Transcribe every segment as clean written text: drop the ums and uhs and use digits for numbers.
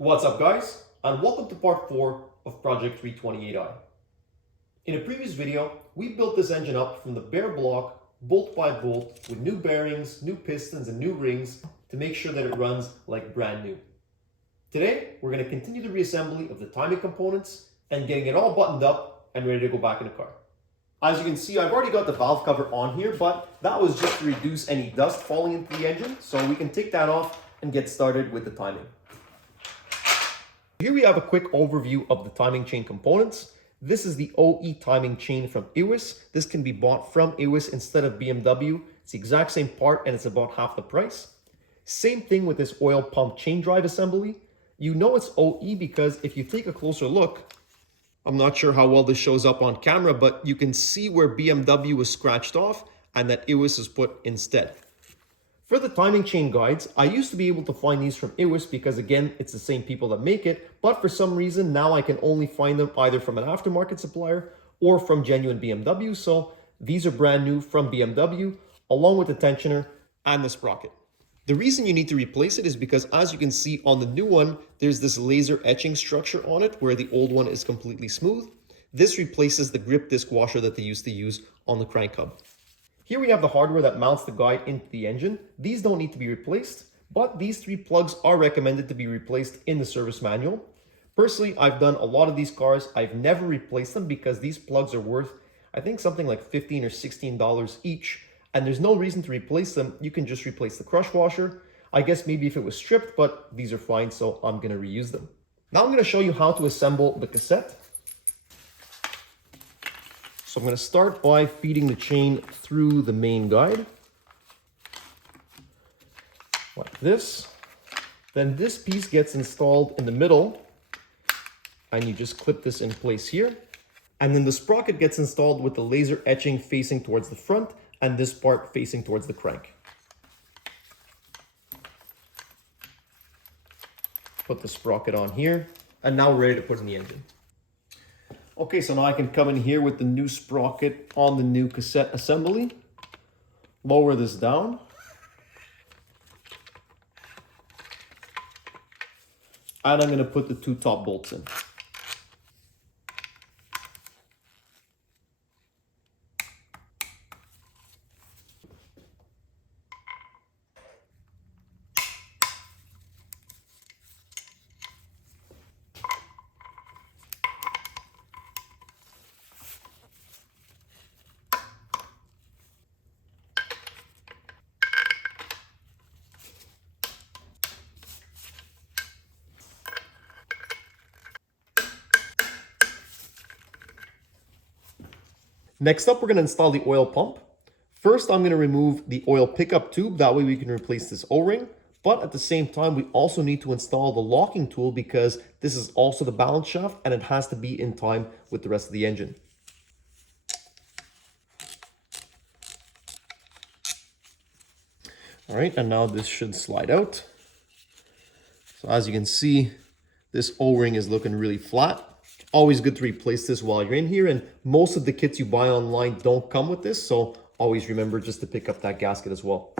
What's up guys, and welcome to part 4 of Project 328i. In a previous video, we built this engine up from the bare block, bolt by bolt, with new bearings, new pistons, and new rings to make sure that it runs like brand new. Today, we're going to continue the reassembly of the timing components and getting it all buttoned up and ready to go back in the car. As you can see, I've already got the valve cover on here, but that was just to reduce any dust falling into the engine, so we can take that off and get started with the timing. Here we have a quick overview of the timing chain components. This is the OE timing chain from EWIS. This can be bought from EWIS instead of BMW. It's the exact same part and it's about half the price. Same thing with this oil pump chain drive assembly. You know it's OE because if you take a closer look, I'm not sure how well this shows up on camera, but you can see where BMW was scratched off and that EWIS is put instead. For the timing chain guides, I used to be able to find these from EWIS because again, it's the same people that make it, but for some reason now I can only find them either from an aftermarket supplier or from Genuine BMW. So these are brand new from BMW, along with the tensioner and the sprocket. The reason you need to replace it is because as you can see on the new one, there's this laser etching structure on it where the old one is completely smooth. This replaces the grip disc washer that they used to use on the crank hub. Here we have the hardware that mounts the guide into the engine. These don't need to be replaced, but these 3 plugs are recommended to be replaced in the service manual. Personally, I've done a lot of these cars. I've never replaced them because these plugs are worth, I think, something like $15 or $16 each, and there's no reason to replace them. You can just replace the crush washer. I guess maybe if it was stripped, but these are fine, so I'm going to reuse them. Now I'm going to show you how to assemble the cassette. So I'm going to start by feeding the chain through the main guide, like this. Then this piece gets installed in the middle, and you just clip this in place here. And then the sprocket gets installed with the laser etching facing towards the front, and this part facing towards the crank. Put the sprocket on here, and now we're ready to put in the engine. Okay, so now I can come in here with the new sprocket on the new cassette assembly. Lower this down. And I'm going to put the 2 top bolts in. Next up, we're going to install the oil pump. First, I'm going to remove the oil pickup tube. That way we can replace this O-ring. But at the same time, we also need to install the locking tool because this is also the balance shaft and it has to be in time with the rest of the engine. All right, and now this should slide out. So as you can see, this O-ring is looking really flat. Always good to replace this while you're in here, and most of the kits you buy online don't come with this, so always remember just to pick up that gasket as well.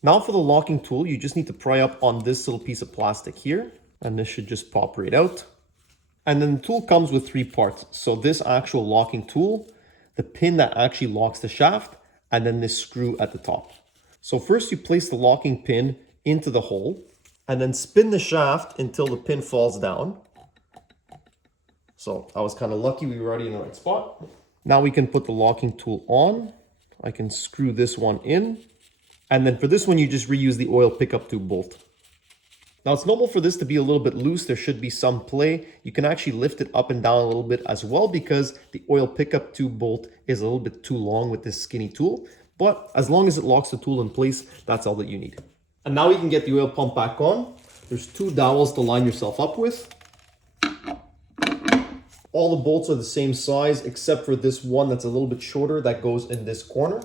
Now for the locking tool, you just need to pry up on this little piece of plastic here, and this should just pop right out. And then the tool comes with 3 parts. So this actual locking tool, the pin that actually locks the shaft, and then this screw at the top. So first you place the locking pin into the hole, and then spin the shaft until the pin falls down. So I was kind of lucky, we were already in the right spot. Now we can put the locking tool on. I can screw this one in. And then for this one, you just reuse the oil pickup tube bolt. Now it's normal for this to be a little bit loose. There should be some play. You can actually lift it up and down a little bit as well because the oil pickup tube bolt is a little bit too long with this skinny tool. But as long as it locks the tool in place, that's all that you need. And now you can get the oil pump back on. There's 2 dowels to line yourself up with. All the bolts are the same size except for this one that's a little bit shorter that goes in this corner.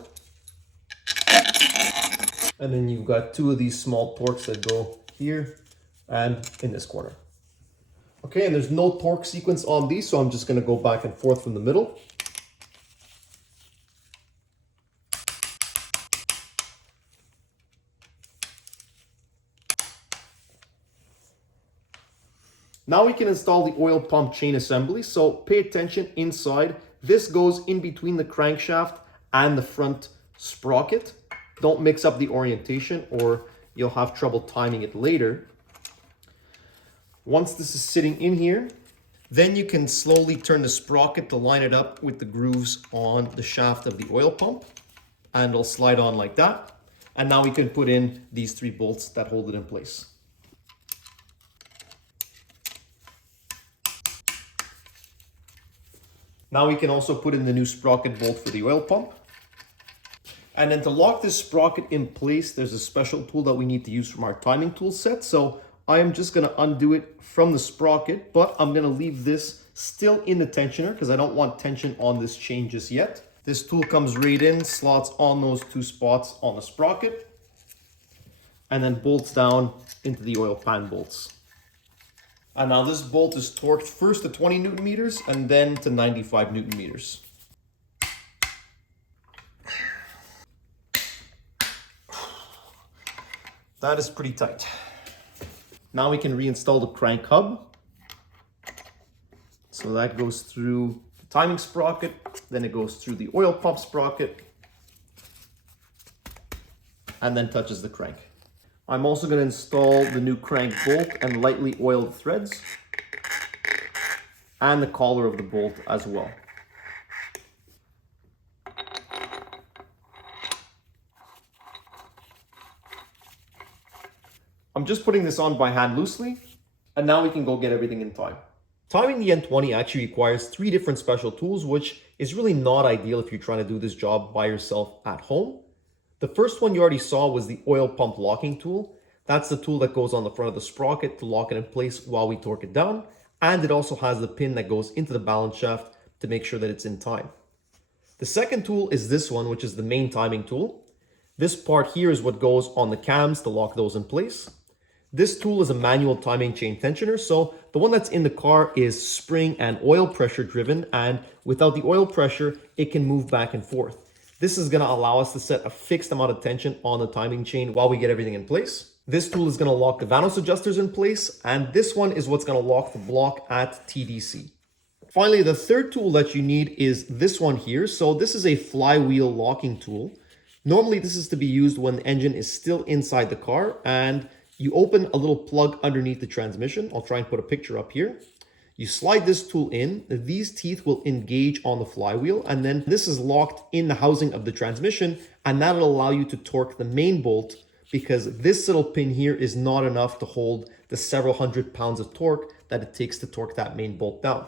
And then you've got 2 of these small torques that go here and in this corner. Okay, and there's no torque sequence on these, so I'm just going to go back and forth from the middle. Now we can install the oil pump chain assembly. So pay attention inside. This goes in between the crankshaft and the front sprocket. Don't mix up the orientation or you'll have trouble timing it later. Once this is sitting in here, then you can slowly turn the sprocket to line it up with the grooves on the shaft of the oil pump, and it'll slide on like that. And now we can put in these 3 bolts that hold it in place. Now we can also put in the new sprocket bolt for the oil pump. And then to lock this sprocket in place, there's a special tool that we need to use from our timing tool set. So I am just going to undo it from the sprocket, but I'm going to leave this still in the tensioner because I don't want tension on this chain just yet. This tool comes right in, slots on those 2 spots on the sprocket, and then bolts down into the oil pan bolts. And now this bolt is torqued first to 20 Newton meters and then to 95 Newton meters. That is pretty tight. Now we can reinstall the crank hub. So that goes through the timing sprocket, then it goes through the oil pump sprocket, and then touches the crank. I'm also going to install the new crank bolt and lightly oil the threads, and the collar of the bolt as well. I'm just putting this on by hand loosely, and now we can go get everything in time. Timing the N20 actually requires 3 different special tools, which is really not ideal if you're trying to do this job by yourself at home. The first one you already saw was the oil pump locking tool. That's the tool that goes on the front of the sprocket to lock it in place while we torque it down. And it also has the pin that goes into the balance shaft to make sure that it's in time. The second tool is this one, which is the main timing tool. This part here is what goes on the cams to lock those in place. This tool is a manual timing chain tensioner, so the one that's in the car is spring and oil pressure driven, and without the oil pressure, it can move back and forth. This is going to allow us to set a fixed amount of tension on the timing chain while we get everything in place. This tool is going to lock the Vanos adjusters in place, and this one is what's going to lock the block at TDC. Finally, the third tool that you need is this one here. So this is a flywheel locking tool. Normally, this is to be used when the engine is still inside the car, and you open a little plug underneath the transmission. I'll try and put a picture up here. You slide this tool in, these teeth will engage on the flywheel, and then this is locked in the housing of the transmission, and that'll allow you to torque the main bolt, because this little pin here is not enough to hold the several hundred pounds of torque that it takes to torque that main bolt down.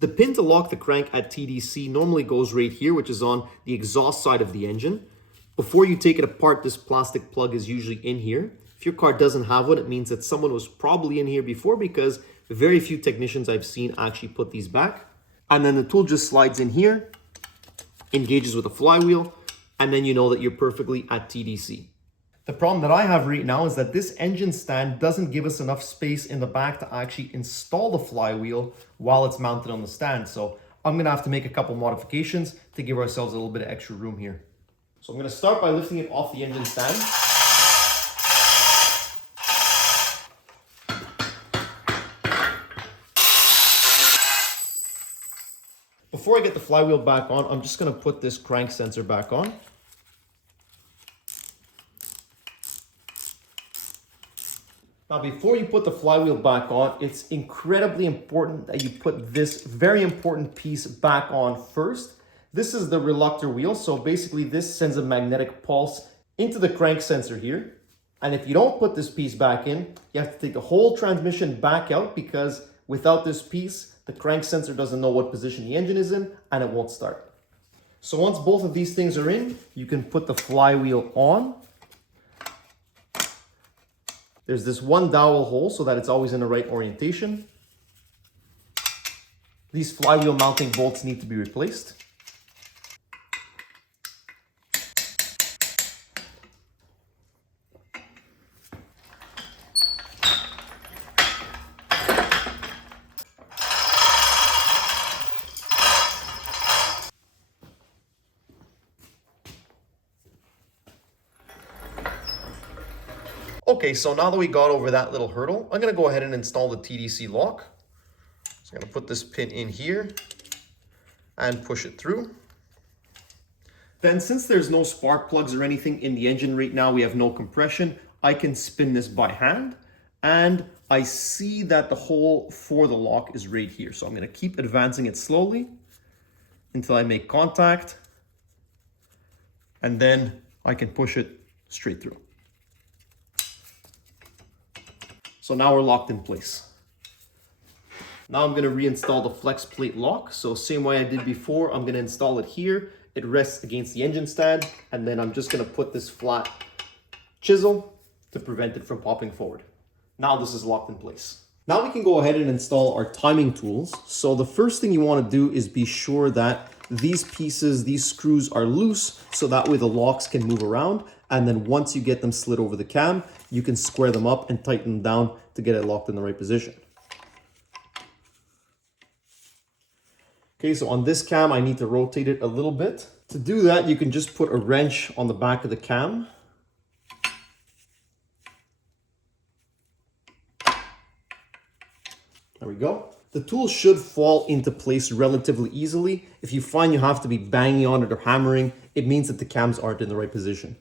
The pin to lock the crank at TDC normally goes right here, which is on the exhaust side of the engine. Before you take it apart, this plastic plug is usually in here. If your car doesn't have one, it means that someone was probably in here before, because very few technicians I've seen actually put these back. And then the tool just slides in here, engages with the flywheel, and then you know that you're perfectly at TDC. The problem that I have right now is that this engine stand doesn't give us enough space in the back to actually install the flywheel while it's mounted on the stand. So I'm going to have to make a couple modifications to give ourselves a little bit of extra room here. So I'm going to start by lifting it off the engine stand. Before I get the flywheel back on, I'm just going to put this crank sensor back on. Now, before you put the flywheel back on, it's incredibly important that you put this very important piece back on first. This is the reluctor wheel. So basically this sends a magnetic pulse into the crank sensor here. And if you don't put this piece back in, you have to take the whole transmission back out, because without this piece, the crank sensor doesn't know what position the engine is in and it won't start. So once both of these things are in, you can put the flywheel on. There's this one dowel hole so that it's always in the right orientation. These flywheel mounting bolts need to be replaced. Okay, so now that we got over that little hurdle, I'm gonna go ahead and install the TDC lock. So I'm gonna put this pin in here and push it through. Then since there's no spark plugs or anything in the engine right now, we have no compression, I can spin this by hand, and I see that the hole for the lock is right here. So I'm gonna keep advancing it slowly until I make contact, and then I can push it straight through. So now we're locked in place. Now I'm gonna reinstall the flex plate lock. So same way I did before, I'm gonna install it here. It rests against the engine stand, and then I'm just gonna put this flat chisel to prevent it from popping forward. Now this is locked in place. Now we can go ahead and install our timing tools. So the first thing you wanna do is be sure that these pieces, these screws are loose, so that way the locks can move around. And then once you get them slid over the cam, you can square them up and tighten them down to get it locked in the right position. Okay, so on this cam, I need to rotate it a little bit. To do that, you can just put a wrench on the back of the cam. There we go. The tool should fall into place relatively easily. If you find you have to be banging on it or hammering, it means that the cams aren't in the right position.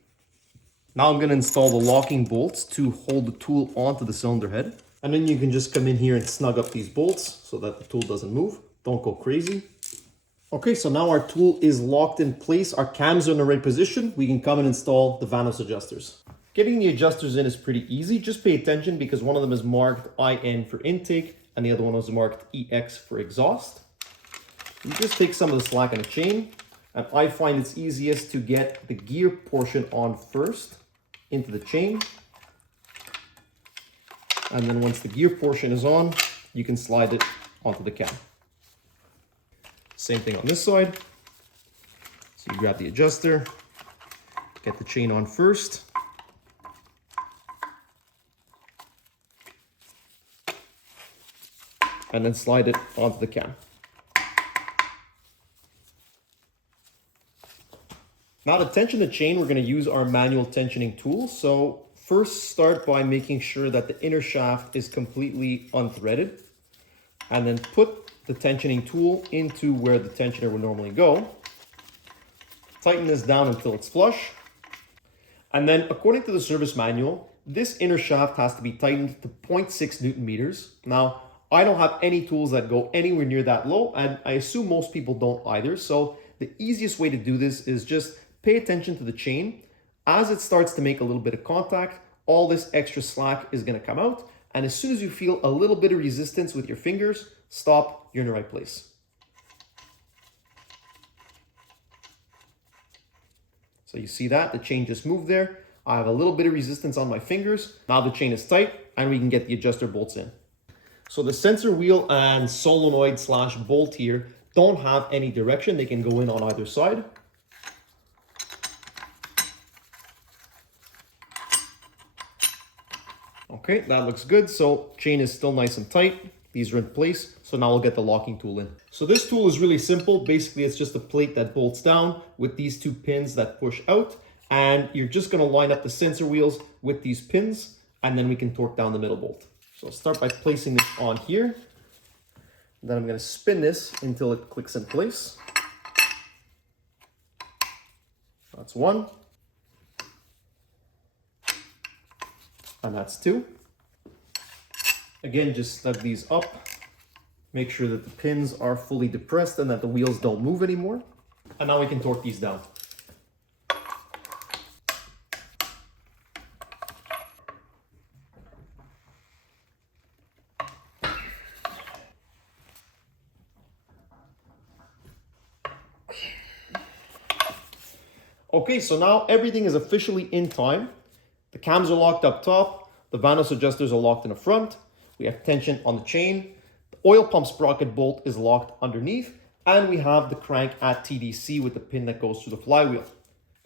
Now I'm gonna install the locking bolts to hold the tool onto the cylinder head. And then you can just come in here and snug up these bolts so that the tool doesn't move. Don't go crazy. Okay, so now our tool is locked in place. Our cams are in the right position. We can come and install the Vanos adjusters. Getting the adjusters in is pretty easy. Just pay attention because one of them is marked IN for intake and the other one was marked EX for exhaust. You just take some of the slack in the chain, and I find it's easiest to get the gear portion on first into the chain. And then once the gear portion is on, you can slide it onto the cam. Same thing on this side. So you grab the adjuster, get the chain on first. And then slide it onto the cam. Now to tension the chain, we're gonna use our manual tensioning tool. So first start by making sure that the inner shaft is completely unthreaded, and then put the tensioning tool into where the tensioner would normally go. Tighten this down until it's flush. And then according to the service manual, this inner shaft has to be tightened to 0.6 Newton meters. Now, I don't have any tools that go anywhere near that low, and I assume most people don't either. So the easiest way to do this is just pay attention to the chain. As it starts to make a little bit of contact, all this extra slack is gonna come out. And as soon as you feel a little bit of resistance with your fingers, stop, you're in the right place. So you see that, the chain just moved there. I have a little bit of resistance on my fingers. Now the chain is tight and we can get the adjuster bolts in. So the sensor wheel and solenoid slash bolt here don't have any direction. They can go in on either side. Okay, that looks good. So chain is still nice and tight. These are in place. So now we'll get the locking tool in. So this tool is really simple. Basically, it's just a plate that bolts down with these two pins that push out. And you're just gonna line up the sensor wheels with these pins, and then we can torque down the middle bolt. So I'll start by placing this on here. Then I'm gonna spin this until it clicks in place. That's one. And that's two. Again, just snug these up. Make sure that the pins are fully depressed and that the wheels don't move anymore. And now we can torque these down. Okay, so now everything is officially in time. The cams are locked up top. The Vanos adjusters are locked in the front. We have tension on the chain. The oil pump sprocket bolt is locked underneath. And we have the crank at TDC with the pin that goes through the flywheel.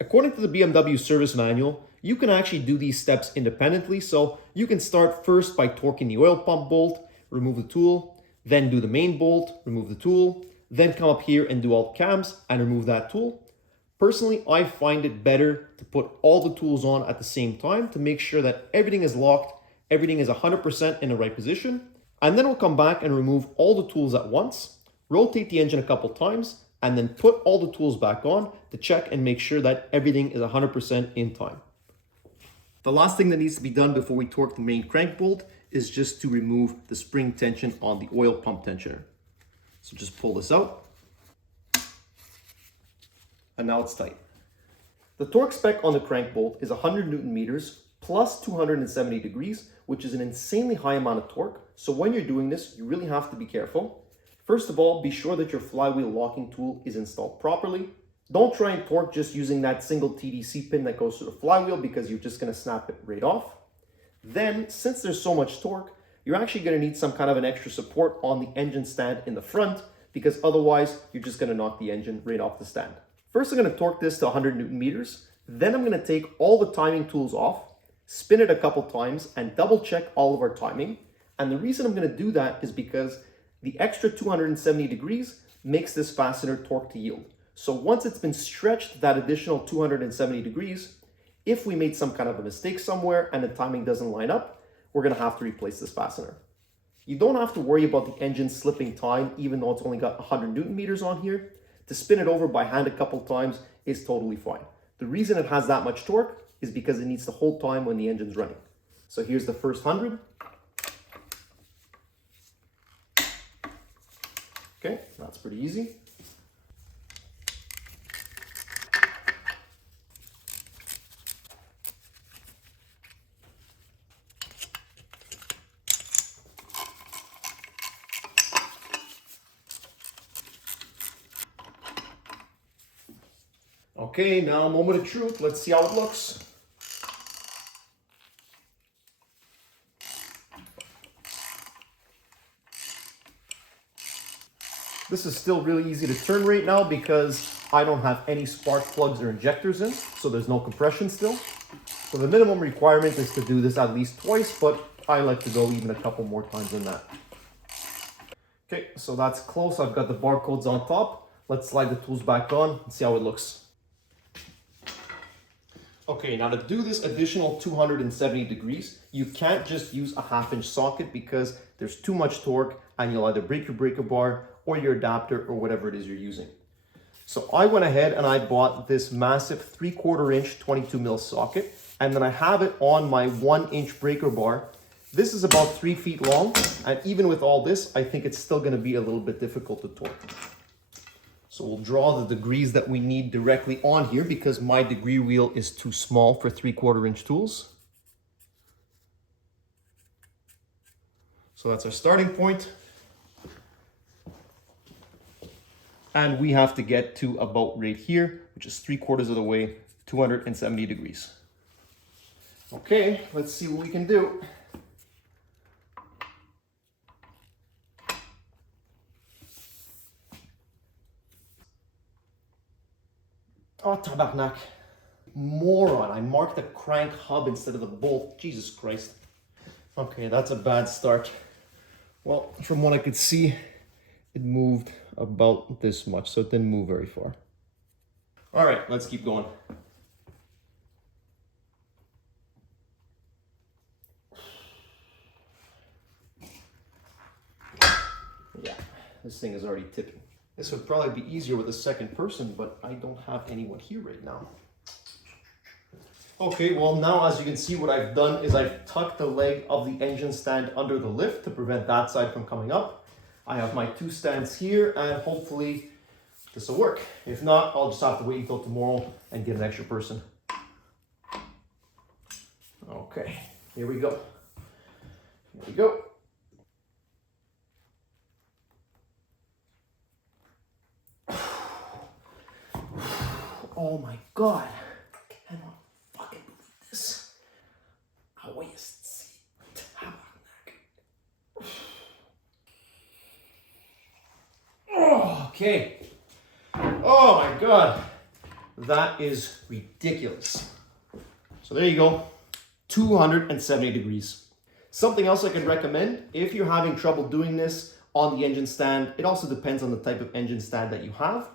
According to the BMW service manual, you can actually do these steps independently. So you can start first by torquing the oil pump bolt, remove the tool, then do the main bolt, remove the tool, then come up here and do all the cams and remove that tool. Personally, I find it better to put all the tools on at the same time to make sure that everything is locked, everything is 100% in the right position. And then I'll come back and remove all the tools at once, rotate the engine a couple times, and then put all the tools back on to check and make sure that everything is 100% in time. The last thing that needs to be done before we torque the main crank bolt is just to remove the spring tension on the oil pump tensioner. So just pull this out. And now it's tight. The torque spec on the crank bolt is 100 Newton meters plus 270 degrees, which is an insanely high amount of torque. So when you're doing this, you really have to be careful. First of all, be sure that your flywheel locking tool is installed properly. Don't try and torque just using that single TDC pin that goes through the flywheel because you're just going to snap it right off. Then, since there's so much torque, you're actually going to need some kind of an extra support on the engine stand in the front because otherwise you're just going to knock the engine right off the stand. First, I'm going to torque this to 100 Newton meters. Then I'm going to take all the timing tools off, spin it a couple times, and double check all of our timing. And the reason I'm going to do that is because the extra 270 degrees makes this fastener torque to yield. So once it's been stretched that additional 270 degrees, if we made some kind of a mistake somewhere and the timing doesn't line up, we're going to have to replace this fastener. You don't have to worry about the engine slipping time, even though it's only got 100 Newton meters on here. To spin it over by hand a couple times is totally fine. The reason it has that much torque is because it needs to hold time when the engine's running. So here's the first 100. Okay, that's pretty easy. Okay, now moment of truth. Let's see how it looks. This is still really easy to turn right now because I don't have any spark plugs or injectors in, so there's no compression still. So the minimum requirement is to do this at least twice, but I like to go even a couple more times than that. Okay, so that's close. I've got the barcodes on top. Let's slide the tools back on and see how it looks. Okay, now to do this additional 270 degrees, you can't just use a 1/2 inch socket because there's too much torque and you'll either break your breaker bar or your adapter or whatever it is you're using. So I went ahead and I bought this massive 3/4 inch 22 mil socket, and then I have it on my 1 inch breaker bar. This is about 3 feet long, and even with all this, I think it's still gonna be a little bit difficult to torque. So we'll draw the degrees that we need directly on here because my degree wheel is too small for 3/4 inch tools. So that's our starting point. And we have to get to about right here, which is 3/4 of the way, 270 degrees. Okay, let's see what we can do. Oh, tabarnak. Moron, I marked the crank hub instead of the bolt. Jesus Christ. Okay, that's a bad start. Well, from what I could see, it moved about this much, so it didn't move very far. All right, let's keep going. Yeah, this thing is already tipping. This would probably be easier with a second person, but I don't have anyone here right now. Okay, well now as you can see, what I've done is I've tucked the leg of the engine stand under the lift to prevent that side from coming up. I have my 2 stands here and hopefully this will work. If not, I'll just have to wait until tomorrow and get an extra person. Okay, here we go. Here we go. Oh my God, I cannot fucking believe this. How is it? Okay. Oh my God, that is ridiculous. So there you go, 270 degrees. Something else I can recommend, if you're having trouble doing this on the engine stand, it also depends on the type of engine stand that you have.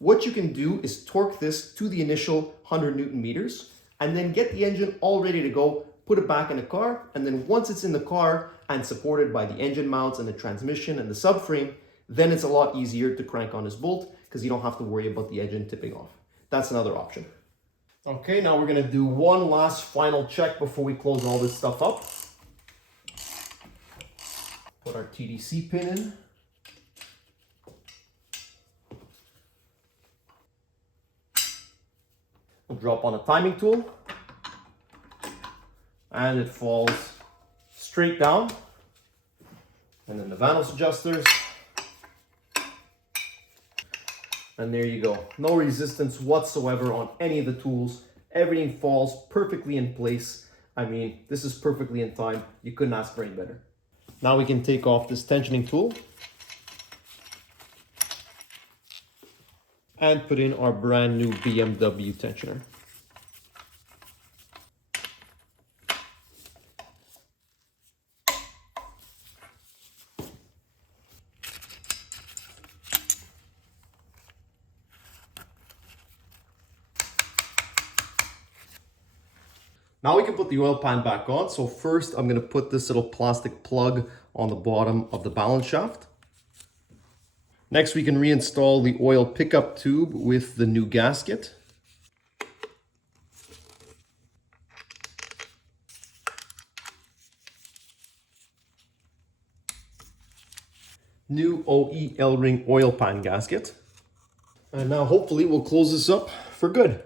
What you can do is torque this to the initial 100 Newton meters and then get the engine all ready to go, put it back in the car, and then once it's in the car and supported by the engine mounts and the transmission and the subframe, then it's a lot easier to crank on this bolt because you don't have to worry about the engine tipping off. That's another option. Okay, now we're gonna do one last final check before we close all this stuff up. Put our TDC pin in. We'll drop on a timing tool. And it falls straight down. And then the Vanos adjusters. And there you go. No resistance whatsoever on any of the tools. Everything falls perfectly in place. I mean, this is perfectly in time. You couldn't ask for any better. Now we can take off this tensioning tool and put in our brand new BMW tensioner. Now we can put the oil pan back on. So first I'm going to put this little plastic plug on the bottom of the balance shaft. Next we can reinstall the oil pickup tube with the new gasket. New OE L-ring oil pan gasket. And now hopefully we'll close this up for good.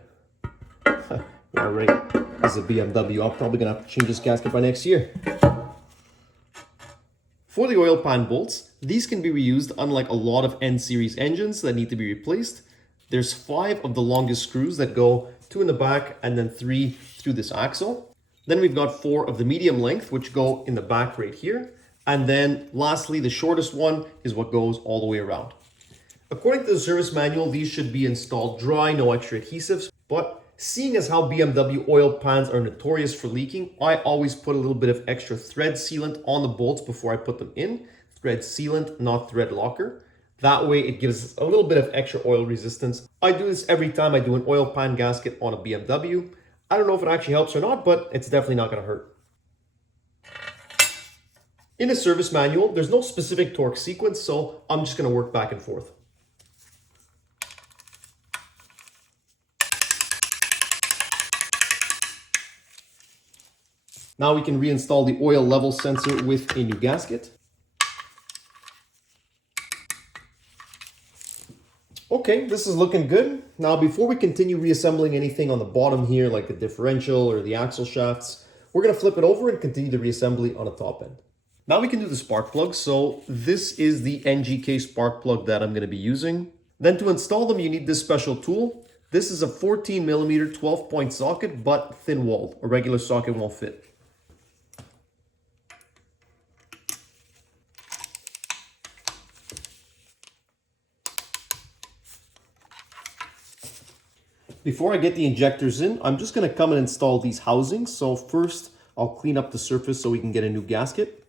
Yeah, right. This is a BMW. I'm probably gonna have to change this gasket by next year. For the oil pan bolts, these can be reused unlike a lot of N-series engines that need to be replaced. There's 5 of the longest screws that go 2 in the back and then 3 through this axle. Then we've got 4 of the medium length, which go in the back right here. And then lastly, the shortest one is what goes all the way around. According to the service manual, these should be installed dry, no extra adhesives, but seeing as how BMW oil pans are notorious for leaking, I always put a little bit of extra thread sealant on the bolts before I put them in. Thread sealant, not thread locker. That way it gives a little bit of extra oil resistance. I do this every time I do an oil pan gasket on a BMW. I don't know if it actually helps or not, but it's definitely not going to hurt. In a service manual, there's no specific torque sequence, so I'm just going to work back and forth. Now we can reinstall the oil level sensor with a new gasket. Okay, this is looking good. Now before we continue reassembling anything on the bottom here, like the differential or the axle shafts, we're going to flip it over and continue the reassembly on the top end. Now we can do the spark plug. So this is the NGK spark plug that I'm going to be using. Then to install them, you need this special tool. This is a 14mm 12-point socket, but thin-walled. A regular socket won't fit. Before I get the injectors in, I'm just going to come and install these housings. So first, I'll clean up the surface so we can get a new gasket.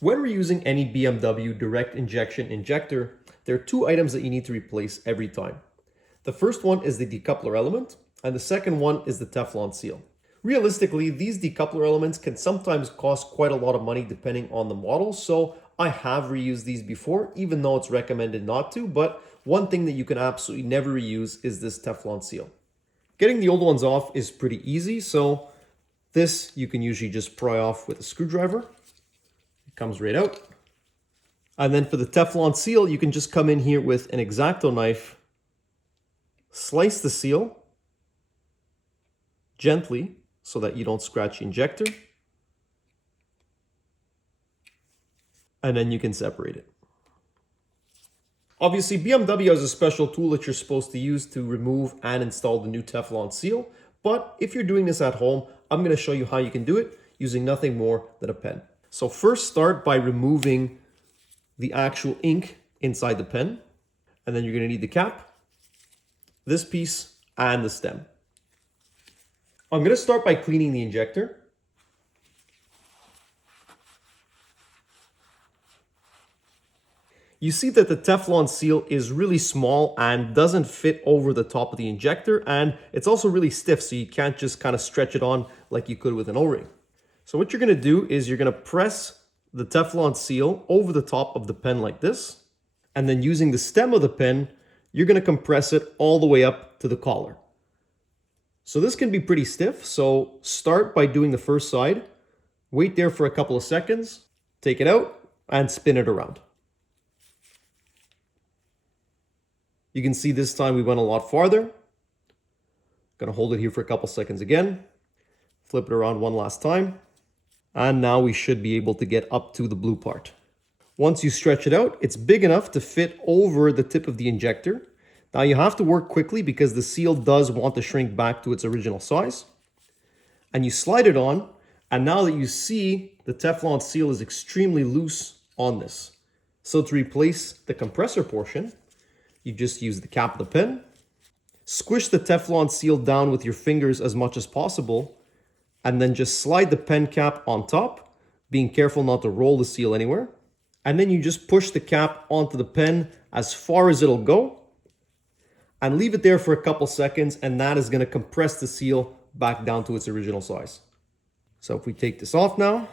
When we're using any BMW direct injection injector, there are 2 items that you need to replace every time. The first one is the decoupler element, and the second one is the Teflon seal. Realistically, these decoupler elements can sometimes cost quite a lot of money depending on the model, so I have reused these before, even though it's recommended not to, but one thing that you can absolutely never reuse is this Teflon seal. Getting the old ones off is pretty easy, so this you can usually just pry off with a screwdriver. It comes right out. And then for the Teflon seal, you can just come in here with an X-Acto knife, slice the seal gently so that you don't scratch the injector, and then you can separate it. Obviously, BMW has a special tool that you're supposed to use to remove and install the new Teflon seal, but if you're doing this at home, I'm going to show you how you can do it using nothing more than a pen. So first start by removing the actual ink inside the pen, and then you're going to need the cap. this piece, and the stem. I'm going to start by cleaning the injector. You see that the Teflon seal is really small and doesn't fit over the top of the injector, and it's also really stiff, so you can't just kind of stretch it on like you could with an O-ring. So what you're going to do is you're going to press the Teflon seal over the top of the pen like this, and then using the stem of the pen, you're going to compress it all the way up to the collar. So this can be pretty stiff, so start by doing the first side, wait there for a couple of seconds, take it out, and spin it around. You can see this time we went a lot farther. Gonna hold it here for a couple seconds again, flip it around one last time, and now we should be able to get up to the blue part. Once you stretch it out, it's big enough to fit over the tip of the injector. Now you have to work quickly because the seal does want to shrink back to its original size. And you slide it on, and now that you see the Teflon seal is extremely loose on this. So to replace the compressor portion, you just use the cap of the pen, squish the Teflon seal down with your fingers as much as possible, and then just slide the pen cap on top, being careful not to roll the seal anywhere. And then you just push the cap onto the pen as far as it'll go, and leave it there for a couple seconds, and that is going to compress the seal back down to its original size. So if we take this off now,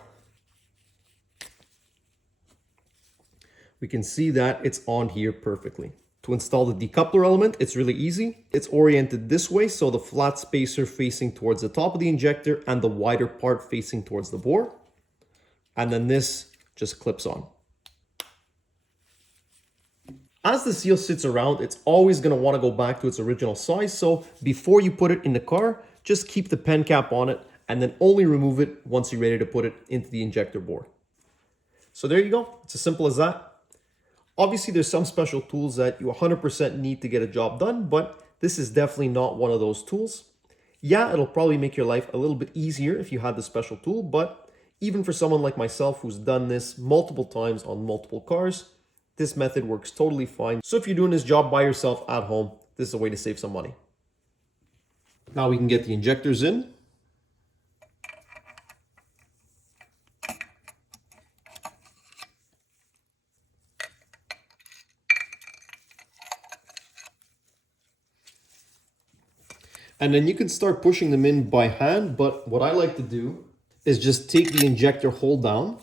we can see that it's on here perfectly. To install the decoupler element, it's really easy. It's oriented this way, so the flat spacer facing towards the top of the injector and the wider part facing towards the bore. And then this just clips on. As the seal sits around, it's always going to want to go back to its original size. So before you put it in the car, just keep the pen cap on it and then only remove it once you're ready to put it into the injector bore. So there you go. It's as simple as that. Obviously, there's some special tools that you 100% need to get a job done, but this is definitely not one of those tools. Yeah, it'll probably make your life a little bit easier if you had the special tool, but even for someone like myself who's done this multiple times on multiple cars, this method works totally fine. So if you're doing this job by yourself at home, this is a way to save some money. Now we can get the injectors in. And then you can start pushing them in by hand, but what I like to do is just take the injector hole down,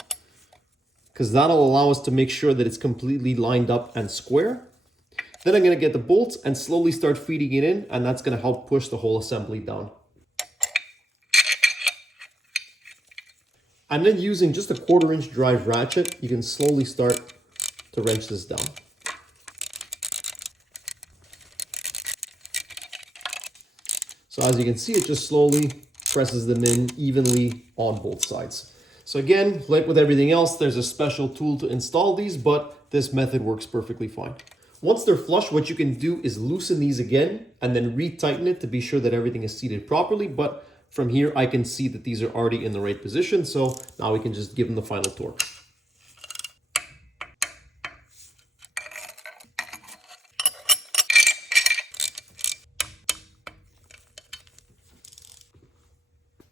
because that'll allow us to make sure that it's completely lined up and square. Then I'm going to get the bolts and slowly start feeding it in, and that's going to help push the whole assembly down. And then using just a 1/4 inch drive ratchet, you can slowly start to wrench this down. So as you can see, it just slowly presses them in evenly on both sides. So again, like with everything else, there's a special tool to install these, but this method works perfectly fine. Once they're flush, what you can do is loosen these again and then retighten it to be sure that everything is seated properly. But from here, I can see that these are already in the right position. So now we can just give them the final torque.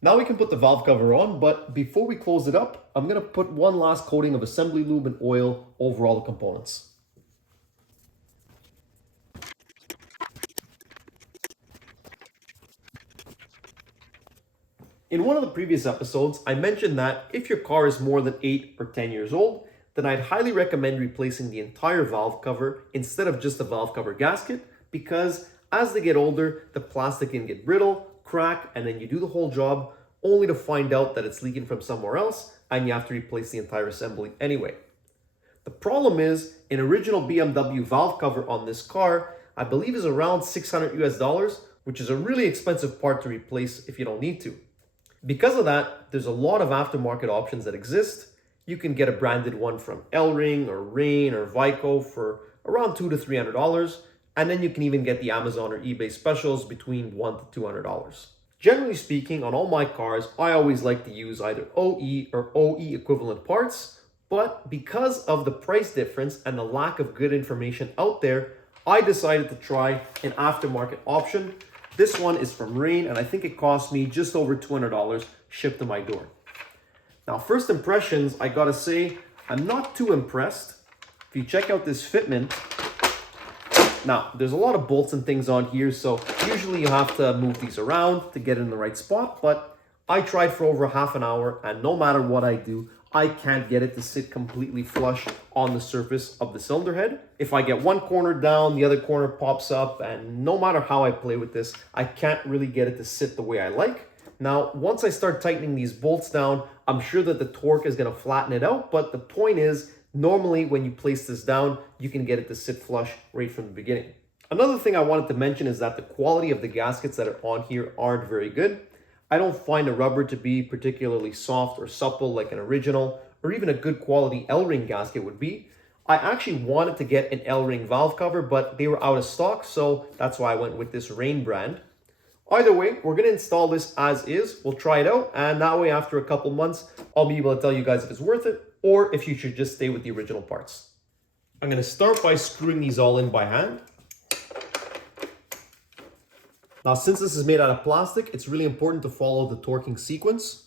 Now we can put the valve cover on, but before we close it up, I'm going to put one last coating of assembly lube and oil over all the components. In one of the previous episodes, I mentioned that if your car is more than 8 or 10 years old, then I'd highly recommend replacing the entire valve cover instead of just the valve cover gasket, because as they get older, the plastic can get brittle, crack, and then you do the whole job only to find out that it's leaking from somewhere else and you have to replace the entire assembly anyway. The problem is, an original BMW valve cover on this car, I believe is around $600 US, which is a really expensive part to replace if you don't need to. Because of that, there's a lot of aftermarket options that exist. You can get a branded one from L-Ring or Rain or Vico for around $200 to $300. And then you can even get the Amazon or eBay specials between $100 to $200. Generally speaking, on all my cars, I always like to use either OE or OE equivalent parts, but because of the price difference and the lack of good information out there, I decided to try an aftermarket option. This one is from Rain, and I think it cost me just over $200 shipped to my door. Now, first impressions, I gotta say, I'm not too impressed. If you check out this fitment, now there's a lot of bolts and things on here, so usually you have to move these around to get it in the right spot, but I tried for over half an hour, and no matter what I do, I can't get it to sit completely flush on the surface of the cylinder head. If I get one corner down, the other corner pops up, and no matter how I play with this, I can't really get it to sit the way I like. Now, once I start tightening these bolts down, I'm sure that the torque is gonna flatten it out, but the point is, normally when you place this down, you can get it to sit flush right from the beginning. Another thing I wanted to mention is that the quality of the gaskets that are on here aren't very good. I don't find the rubber to be particularly soft or supple like an original or even a good quality L-ring gasket would be. I actually wanted to get an L-ring valve cover, but they were out of stock, so that's why I went with this Rain brand. Either way, we're going to install this as is. We'll try it out, and that way after a couple months, I'll be able to tell you guys if it's worth it or if you should just stay with the original parts. I'm going to start by screwing these all in by hand. Now, since this is made out of plastic, it's really important to follow the torquing sequence.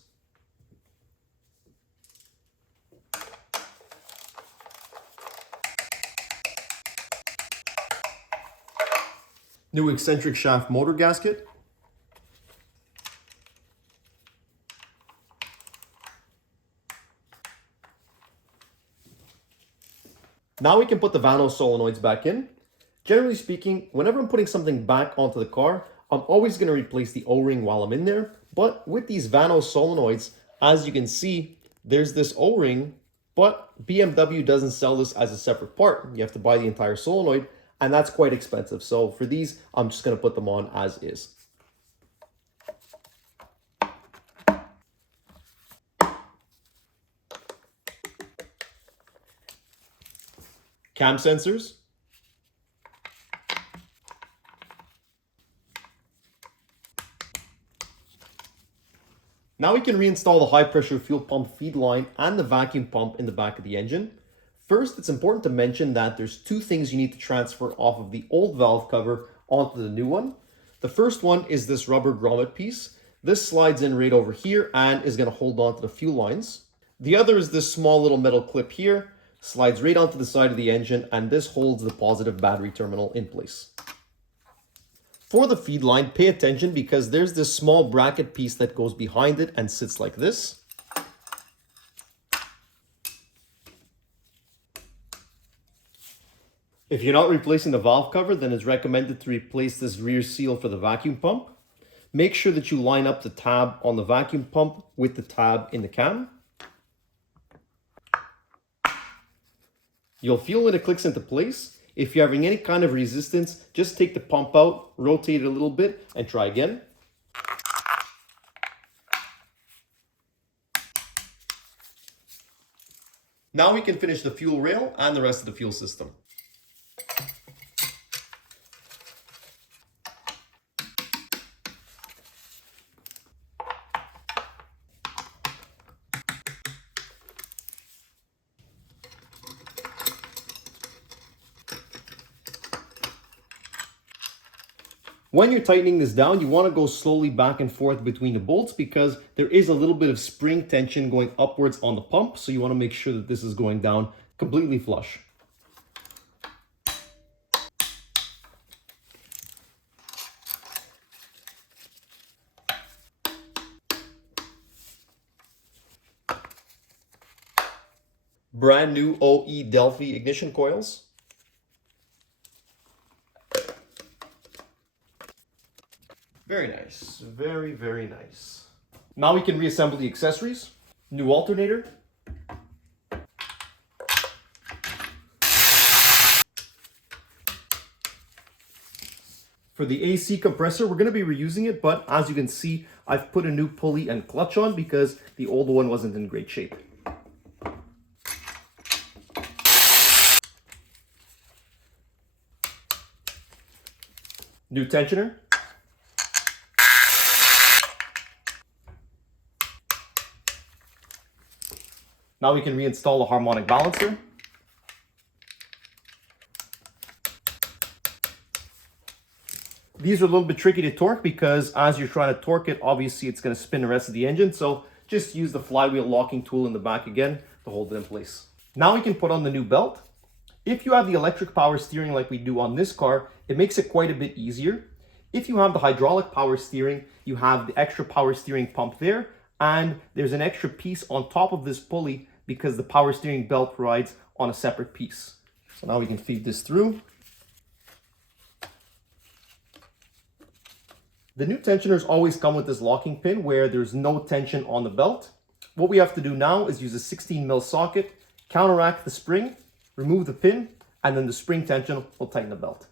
New eccentric shaft motor gasket. Now we can put the Vano solenoids back in. Generally speaking, whenever I'm putting something back onto the car, I'm always going to replace the O-ring while I'm in there. But with these Vano solenoids, as you can see, there's this O-ring, but BMW doesn't sell this as a separate part. You have to buy the entire solenoid, and that's quite expensive. So for these, I'm just going to put them on as is. Cam sensors. Now we can reinstall the high pressure fuel pump feed line and the vacuum pump in the back of the engine. First, it's important to mention that there's two things you need to transfer off of the old valve cover onto the new one. The first one is this rubber grommet piece. This slides in right over here and is going to hold on to the fuel lines. The other is this small little metal clip here, slides right onto the side of the engine, and this holds the positive battery terminal in place. For the feed line, pay attention because there's this small bracket piece that goes behind it and sits like this. If you're not replacing the valve cover, then it's recommended to replace this rear seal for the vacuum pump. Make sure that you line up the tab on the vacuum pump with the tab in the cam. You'll feel when it clicks into place. If you're having any kind of resistance, just take the pump out, rotate it a little bit, and try again. Now we can finish the fuel rail and the rest of the fuel system. When you're tightening this down, you want to go slowly back and forth between the bolts because there is a little bit of spring tension going upwards on the pump. So you want to make sure that this is going down completely flush. Brand new OE Delphi ignition coils. Very nice, very, very nice. Now we can reassemble the accessories. New alternator. For the AC compressor, we're going to be reusing it, but as you can see, I've put a new pulley and clutch on because the old one wasn't in great shape. New tensioner. Now we can reinstall the harmonic balancer. These are a little bit tricky to torque because as you're trying to torque it, obviously it's going to spin the rest of the engine. So just use the flywheel locking tool in the back again to hold it in place. Now we can put on the new belt. If you have the electric power steering like we do on this car, it makes it quite a bit easier. If you have the hydraulic power steering, you have the extra power steering pump there, and there's an extra piece on top of this pulley because the power steering belt rides on a separate piece. So now we can feed this through. The new tensioners always come with this locking pin where there's no tension on the belt. What we have to do now is use a 16mm socket, counteract the spring, remove the pin, and then the spring tension will tighten the belt.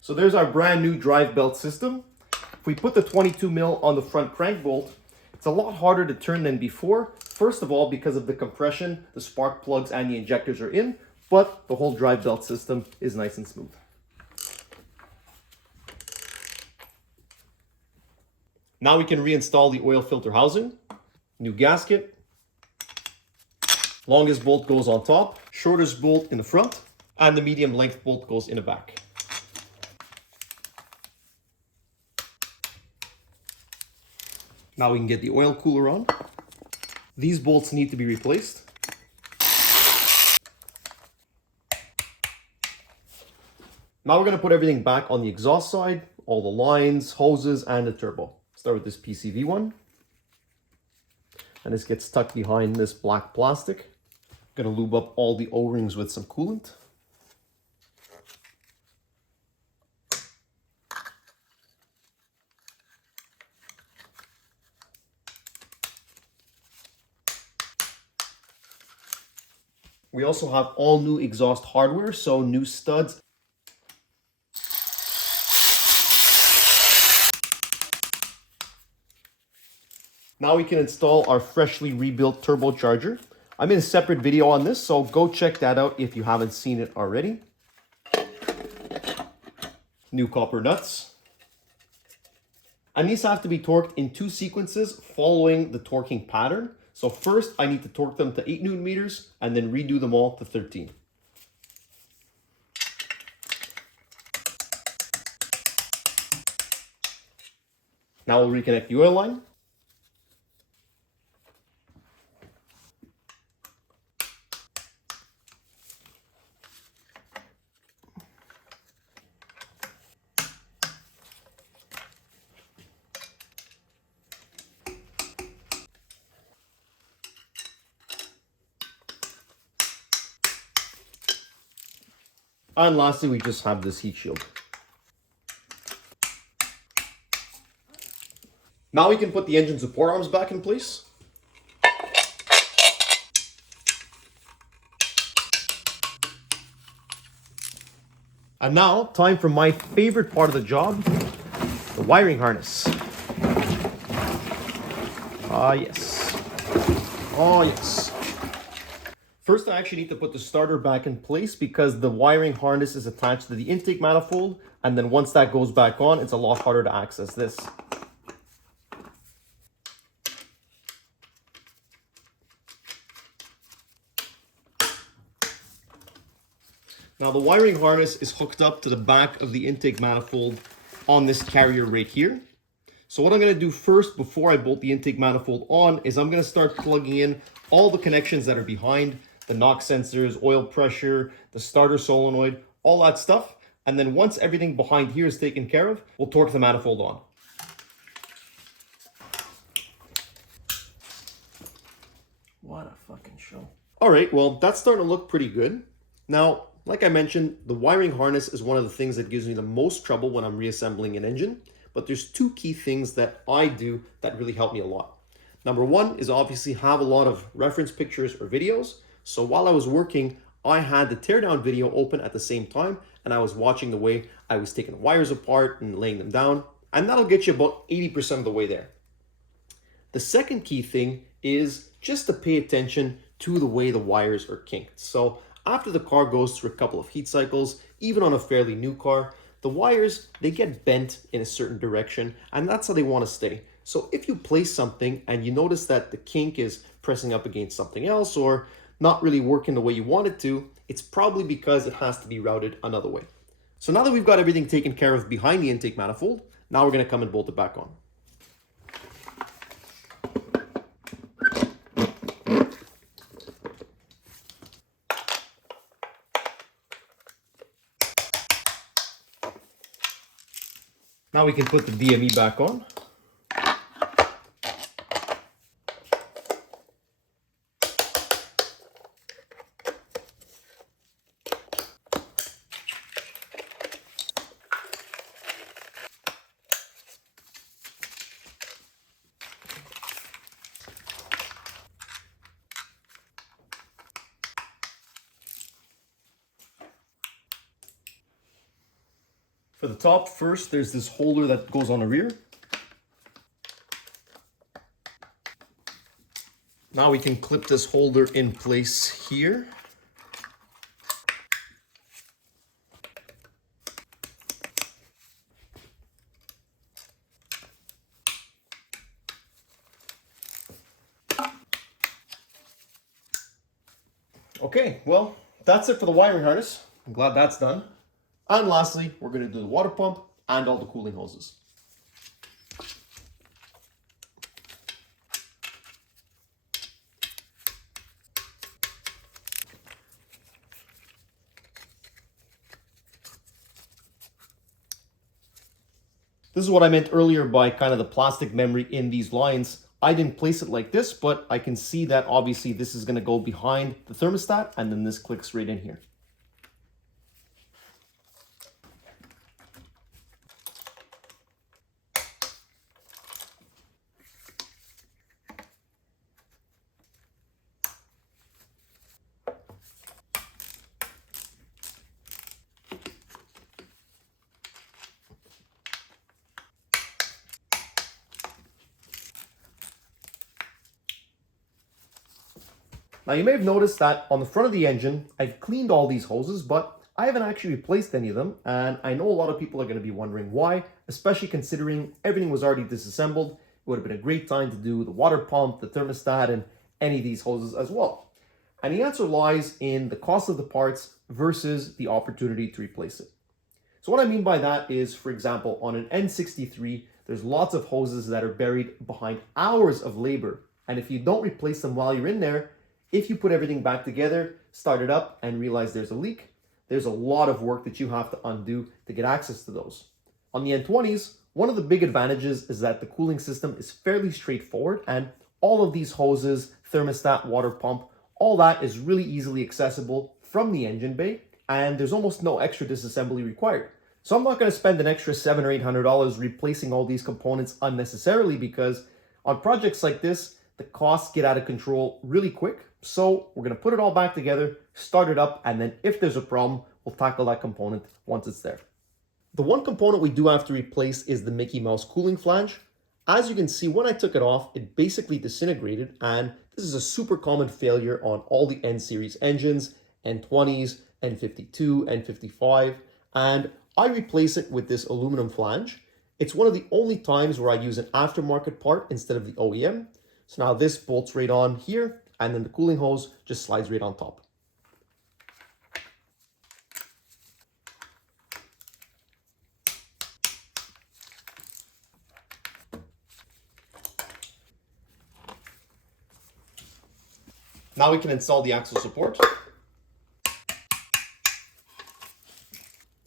So there's our brand new drive belt system. If we put the 22mm on the front crank bolt, it's a lot harder to turn than before. First of all, because of the compression, the spark plugs and the injectors are in, but the whole drive belt system is nice and smooth. Now we can reinstall the oil filter housing, new gasket, longest bolt goes on top, shortest bolt in the front, and the medium length bolt goes in the back. Now we can get the oil cooler on. These bolts need to be replaced. Now we're going to put everything back on the exhaust side, all the lines, hoses, and the turbo. Start with this PCV one. And this gets stuck behind this black plastic. Going to lube up all the O-rings with some coolant. We also have all new exhaust hardware, so new studs. Now we can install our freshly rebuilt turbocharger. I made a separate video on this, so go check that out if you haven't seen it already. New copper nuts. And these have to be torqued in 2 sequences following the torquing pattern. So first I need to torque them to 8 Newton meters and then redo them all to 13. Now we'll reconnect the oil line. And lastly, we just have this heat shield. Now we can put the engine support arms back in place. And now, time for my favorite part of the job, the wiring harness. Ah, yes. Oh, yes. First, I actually need to put the starter back in place because the wiring harness is attached to the intake manifold. And then once that goes back on, it's a lot harder to access this. Now the wiring harness is hooked up to the back of the intake manifold on this carrier right here. So what I'm going to do first before I bolt the intake manifold on is I'm going to start plugging in all the connections that are behind, the knock sensors, oil pressure, the starter solenoid, all that stuff. And then once everything behind here is taken care of, we'll torque the manifold on. What a fucking show. All right, well, that's starting to look pretty good. Now, like I mentioned, the wiring harness is one of the things that gives me the most trouble when I'm reassembling an engine. But there's 2 key things that I do that really help me a lot. Number 1 is obviously have a lot of reference pictures or videos. So while I was working, I had the teardown video open at the same time, and I was watching the way I was taking wires apart and laying them down. And that'll get you about 80% of the way there. The second key thing is just to pay attention to the way the wires are kinked. So after the car goes through a couple of heat cycles, even on a fairly new car, the wires, they get bent in a certain direction, and that's how they want to stay. So if you place something and you notice that the kink is pressing up against something else, or not really working the way you want it to, it's probably because it has to be routed another way. So now that we've got everything taken care of behind the intake manifold, now we're going to come and bolt it back on. Now we can put the DME back on. For the top first, there's this holder that goes on the rear. Now we can clip this holder in place here. Okay, well, that's it for the wiring harness. I'm glad that's done. And lastly, we're going to do the water pump and all the cooling hoses. This is what I meant earlier by kind of the plastic memory in these lines. I didn't place it like this, but I can see that obviously this is going to go behind the thermostat and then this clicks right in here. Now you may have noticed that on the front of the engine, I've cleaned all these hoses, but I haven't actually replaced any of them. And I know a lot of people are going to be wondering why, especially considering everything was already disassembled. It would have been a great time to do the water pump, the thermostat, and any of these hoses as well. And the answer lies in the cost of the parts versus the opportunity to replace it. So what I mean by that is, for example, on an N63, there's lots of hoses that are buried behind hours of labor. And if you don't replace them while you're in there, if you put everything back together, start it up, and realize there's a leak, there's a lot of work that you have to undo to get access to those. On the N20s, one of the big advantages is that the cooling system is fairly straightforward, and all of these hoses, thermostat, water pump, all that is really easily accessible from the engine bay, and there's almost no extra disassembly required. So I'm not going to spend an extra $700 or $800 replacing all these components unnecessarily, because on projects like this, the costs get out of control really quick. So we're going to put it all back together, start it up, and then if there's a problem, we'll tackle that component once it's there. The one component we do have to replace is the Mickey Mouse cooling flange. As you can see, when I took it off, it basically disintegrated, and this is a super common failure on all the N series engines, N20s, N52, N55, and I replace it with this aluminum flange. It's one of the only times where I use an aftermarket part instead of the OEM. So now this bolts right on here, and then the cooling hose just slides right on top. Now we can install the axle support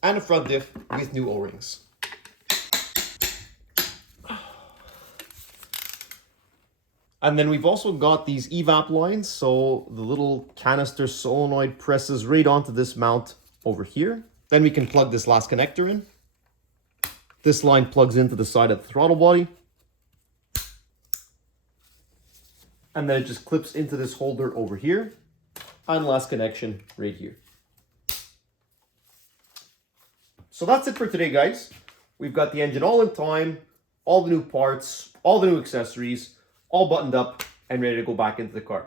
and a front diff with new O-rings. And then we've also got these EVAP lines, so the little canister solenoid presses right onto this mount over here. Then we can plug this last connector in. This line plugs into the side of the throttle body. And then it just clips into this holder over here. And last connection right here. So that's it for today, guys. We've got the engine all in time, all the new parts, all the new accessories, all buttoned up and ready to go back into the car.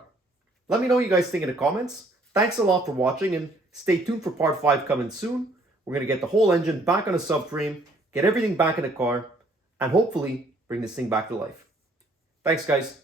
Let me know what you guys think in the comments. Thanks a lot for watching, and stay tuned for part 5 coming soon. We're going to get the whole engine back on a subframe, get everything back in the car, and hopefully bring this thing back to life. Thanks, guys.